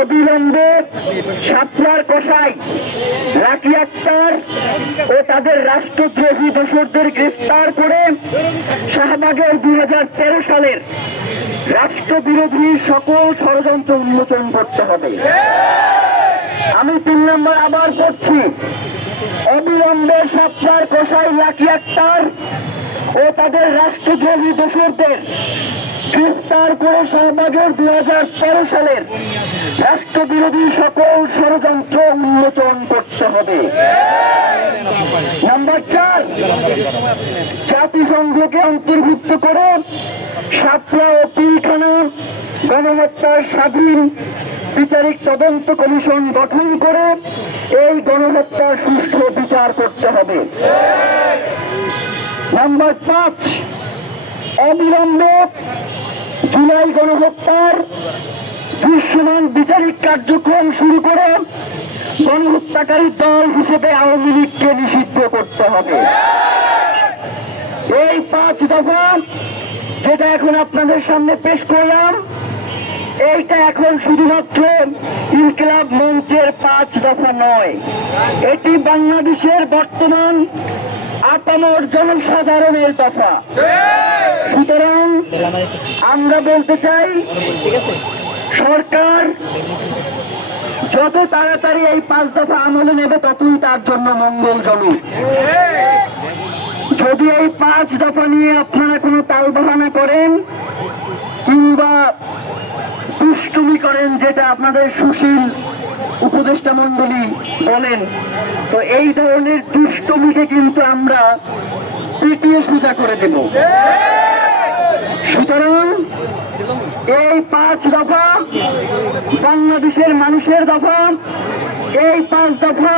অবিলম্বে সাতলার কষাই রাকি আক্তার ও তাদের রাষ্ট্রদ্রোহী দোসরদের গ্রেফতার করে শাহবাগের দুই সালের রাষ্ট্রবিরোধী সকল ষড়যন্ত্র উন্মোচন করতে হবে। আমি তিন নম্বর আবার পড়ছি। অবিলম্বে সাতলার কষাই রাকি আক্তার ও তাদের রাষ্ট্রদ্রোহী দোসরদের গ্রেফতার করে শাহবাগের দুই সালের রাষ্ট্রবিরোধী সকল ষড়যন্ত্র উন্মোচন করতে হবে। নাম্বার চার, জাতিসংঘকে অন্তর্ভুক্ত করে সাতলা ও পিলখানা গণহত্যার স্বাধীন বিচারিক তদন্ত কমিশন গঠন করে এই গণহত্যার সুষ্ঠু বিচার করতে হবে। নাম্বার পাঁচ অবিলম্বে জুলাই গণহত্যার দৃশ্যমান বিচারিক কার্যক্রম শুরু করে গণহত্যাকারী দল হিসেবে আওয়ামী লীগকে নিষিদ্ধ করতে হবে। এই পাঁচ দফা যেটা এখন আপনাদের সামনে পেশ করলাম, এইটা এখন শুধুমাত্র ইনকলাব মঞ্চের পাঁচ দফা নয়। এটি বাংলাদেশের বর্তমান আপামর জনসাধারণের দফা। সুতরাং আমরা বলতে চাই সরকার যত তাড়াতাড়ি এই পাঁচ দফা আমলে নেবে ততই তার জন্য মঙ্গলজনক। যদি এই পাঁচ দফা নিয়ে আপনারা কোনো তালবাহানা করেন কিংবা দুষ্টুমি করেন যেটা আপনাদের সুশীল উপদেষ্টা মন্ডলী বলেন তো এই ধরনের দুষ্টুমিকে কিন্তু আমরা পিটিয়ে সোজা করে দেব। সুতরাং এই পাঁচ দফা বাংলাদেশের মানুষের দফা এই পাঁচ দফা